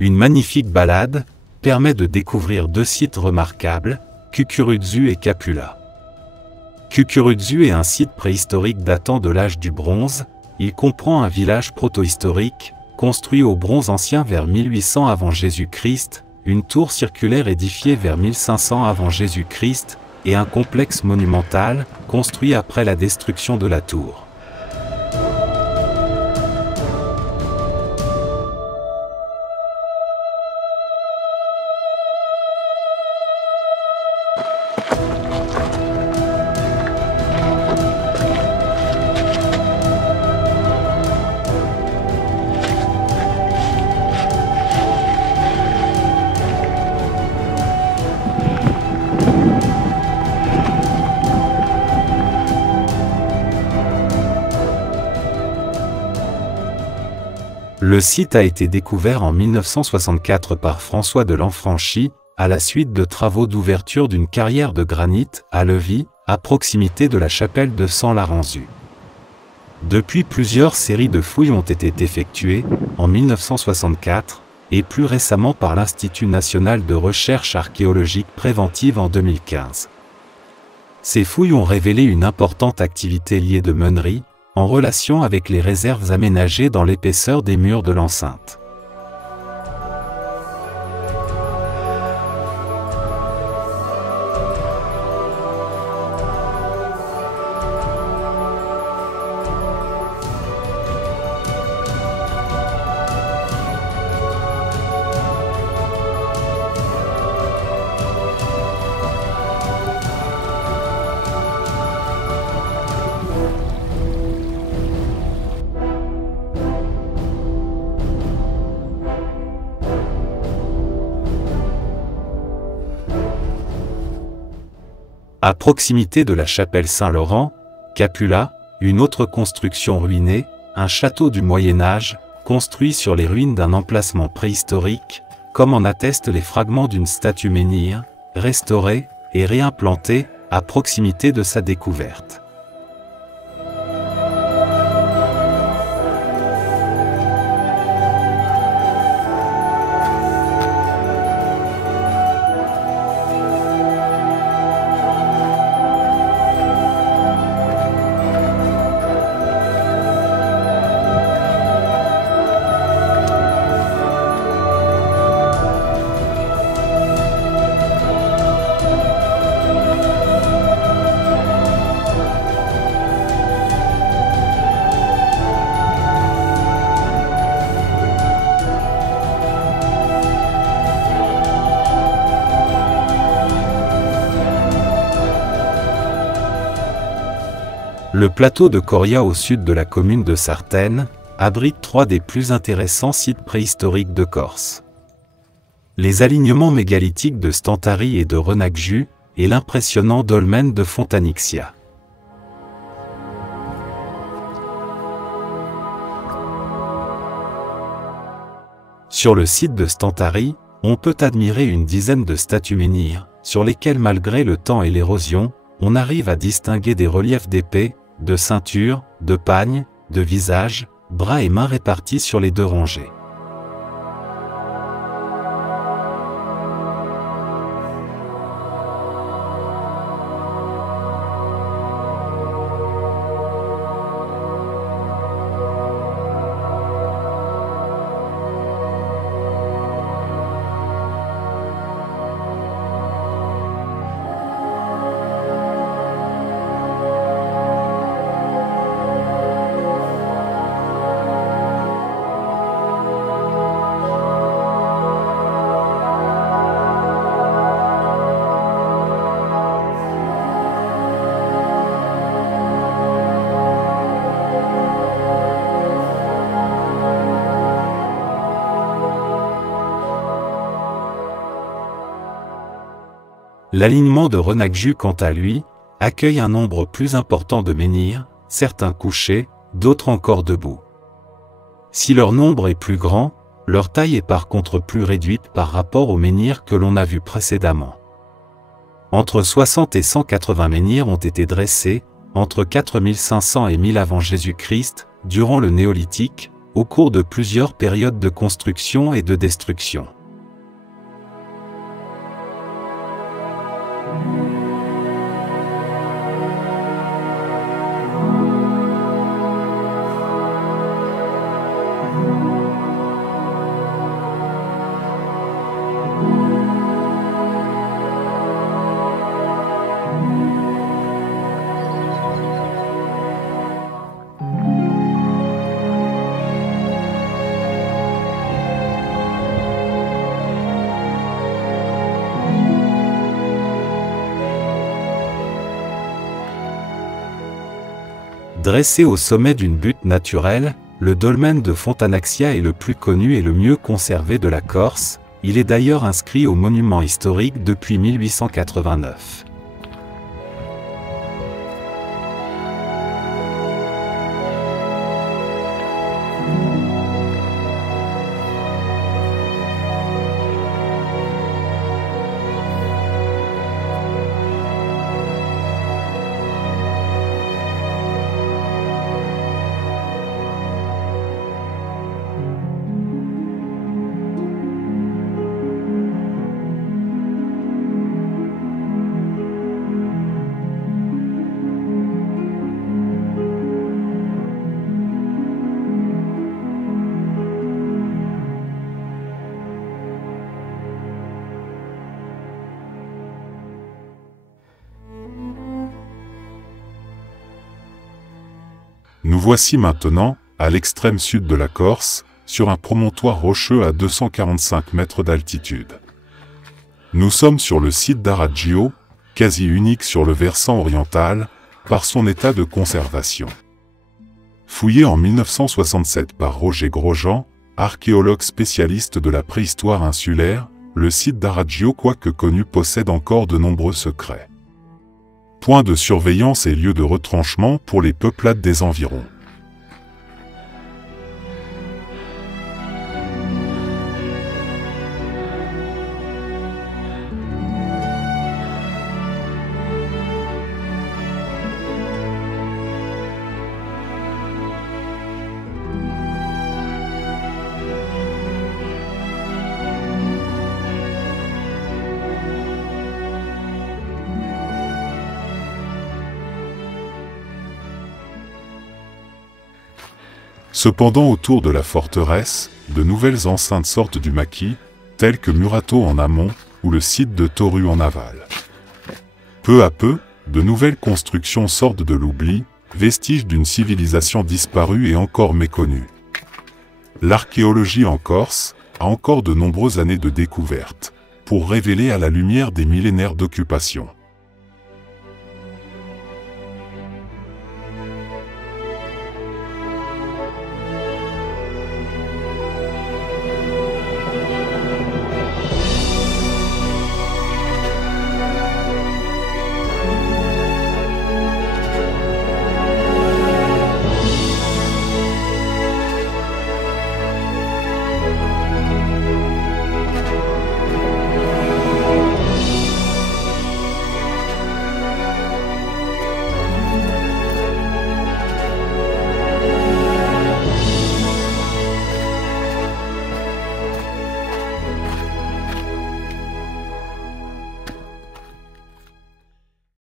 Une magnifique balade permet de découvrir deux sites remarquables, Kukurudzu et Kapula. Kukurudzu est un site préhistorique datant de l'âge du bronze. Il comprend un village protohistorique, construit au bronze ancien vers 1800 avant Jésus-Christ, une tour circulaire édifiée vers 1500 avant Jésus-Christ, et un complexe monumental, construit après la destruction de la tour. Le site a été découvert en 1964 par François de Lanfranchi, à la suite de travaux d'ouverture d'une carrière de granit à Levis, à proximité de la chapelle de San-Larenzu. Depuis, plusieurs séries de fouilles ont été effectuées, en 1964, et plus récemment par l'Institut national de recherche archéologique préventive en 2015. Ces fouilles ont révélé une importante activité liée de meunerie, en relation avec les réserves aménagées dans l'épaisseur des murs de l'enceinte. À proximité de la chapelle Saint-Laurent, Kapula, une autre construction ruinée, un château du Moyen-Âge, construit sur les ruines d'un emplacement préhistorique, comme en attestent les fragments d'une statue menhir, restaurée et réimplantée, à proximité de sa découverte. Le plateau de Coria au sud de la commune de Sartène abrite trois des plus intéressants sites préhistoriques de Corse. Les alignements mégalithiques de Stantari et de Renakju et l'impressionnant dolmen de Fontanixia. Sur le site de Stantari, on peut admirer une dizaine de statues menhirs, sur lesquelles malgré le temps et l'érosion, on arrive à distinguer des reliefs d'épées, de ceintures, de pagnes, de visages, bras et mains répartis sur les deux rangées. L'alignement de Renakju, quant à lui, accueille un nombre plus important de menhirs, certains couchés, d'autres encore debout. Si leur nombre est plus grand, leur taille est par contre plus réduite par rapport aux menhirs que l'on a vus précédemment. Entre 60 et 180 menhirs ont été dressés, entre 4500 et 1000 avant Jésus-Christ, durant le Néolithique, au cours de plusieurs périodes de construction et de destruction. Dressé au sommet d'une butte naturelle, le dolmen de Fontanaxia est le plus connu et le mieux conservé de la Corse. Il est d'ailleurs inscrit aux monuments historiques depuis 1889. Nous voici maintenant, à l'extrême sud de la Corse, sur un promontoire rocheux à 245 mètres d'altitude. Nous sommes sur le site d'Araggio, quasi unique sur le versant oriental, par son état de conservation. Fouillé en 1967 par Roger Grosjean, archéologue spécialiste de la préhistoire insulaire, le site d'Araggio, quoique connu, possède encore de nombreux secrets. Point de surveillance et lieu de retranchement pour les peuplades des environs. Cependant, autour de la forteresse, de nouvelles enceintes sortent du maquis, telles que Murato en amont, ou le site de Toru en aval. Peu à peu, de nouvelles constructions sortent de l'oubli, vestiges d'une civilisation disparue et encore méconnue. L'archéologie en Corse a encore de nombreuses années de découvertes, pour révéler à la lumière des millénaires d'occupation.